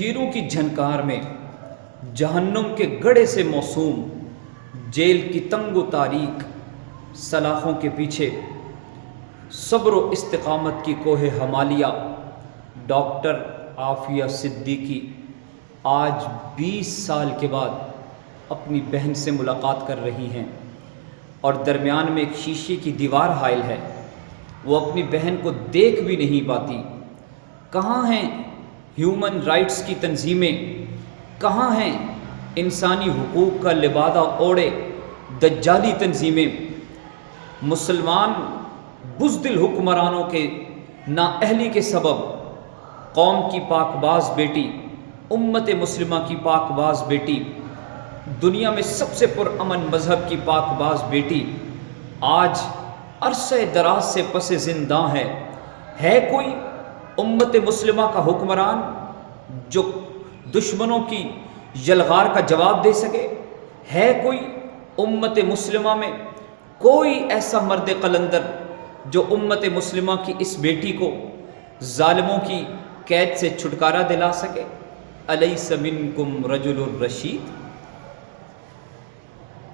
تیروں کی جھنکار میں جہنم کے گڑھے سے موسوم، جیل کی تنگ و تاریک سلاخوں کے پیچھے صبر و استقامت کی کوہ ہمالیہ ڈاکٹر عافیہ صدیقی آج 20 سال کے بعد اپنی بہن سے ملاقات کر رہی ہیں، اور درمیان میں ایک شیشے کی دیوار حائل ہے۔ وہ اپنی بہن کو دیکھ بھی نہیں پاتی۔ کہاں ہیں ہیومن رائٹس کی تنظیمیں؟ کہاں ہیں انسانی حقوق کا لبادہ اوڑے دجالی تنظیمیں؟ مسلمان بزدل حکمرانوں کے نااہلی کے سبب قوم کی پاک باز بیٹی، امت مسلمہ کی پاک باز بیٹی، دنیا میں سب سے پرامن مذہب کی پاک باز بیٹی آج عرصہ دراز سے پس زنداں ہے۔ ہے کوئی امت مسلمہ کا حکمران جو دشمنوں کی یلغار کا جواب دے سکے؟ ہے کوئی امت مسلمہ میں کوئی ایسا مرد قلندر جو امت مسلمہ کی اس بیٹی کو ظالموں کی قید سے چھٹکارا دلا سکے؟ الیس منکم رجل الرشید؟